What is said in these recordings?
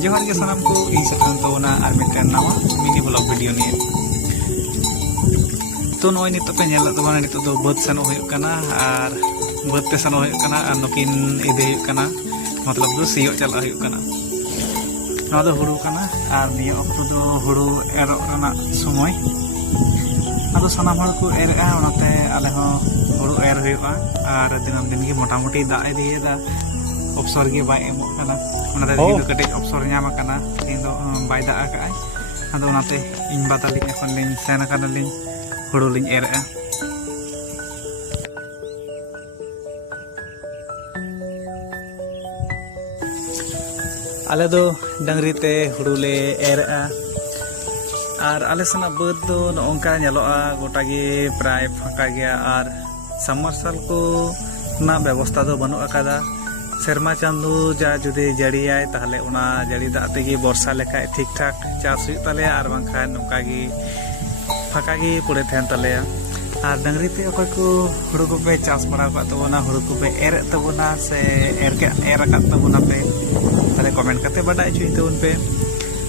जोहार के सानाम को इन सेटन तो ना आर मिटन नावा मिनी ब्लॉग वीडियो निये तो नय नितो पे नेल तो नितो दो बद सेनो हुयुग कना आर बद ते सेनो हुयुग कना आर नकिन इदे हुयुग कना मतलब दो सियो चला हुयुग कना नवा दो हुड़ू कना आर निया अक्तो दो हुड़ू एरो रना समय आदो सानाम हर को एरगा ओनाते आले हो हुड़ू एर हुयुगा आर दिनम दिन की मोटा मोटी दा इदियेदा ऑप्शर की बाय एमो कना ओनाते दिन दो कटे ऑप्शर न्याम कना दिन दो बाय दा आकाय आदो ओनाते इन बाताली एखन लिन सेन कना लिन हुड़ू लिन एरगा आले दो डंगरी ते हुड़ू ले एरगा आर आले सना बद दो नोंका नेलोआ गोटा गे प्राय फाका गया आर समरसल को ना व्यवस्था दो बनु अकादा सेरमा चांदू जा जुदे जड़ियाय ताहले उना जड़ी दा तेगी वर्षा लेखा ठीक ठाक चास हुई तले आर बांखा नोंका गे फाका गे पड़े थेन तले आर डंगरी ते अकय को हुड़ू को पे चास बड़ा का तबोना हुड़ू को पे एर तबोना से एर का तबोना पे ताले कमेंट करते बड़ा चुई तबन पे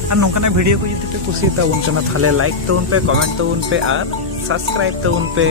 और नौकाना वीडियो को जुदी पे कुसी तबन कना थाले लाइक तबन पे कमेंट तबन पे और सब्सक्राइब तबन पे।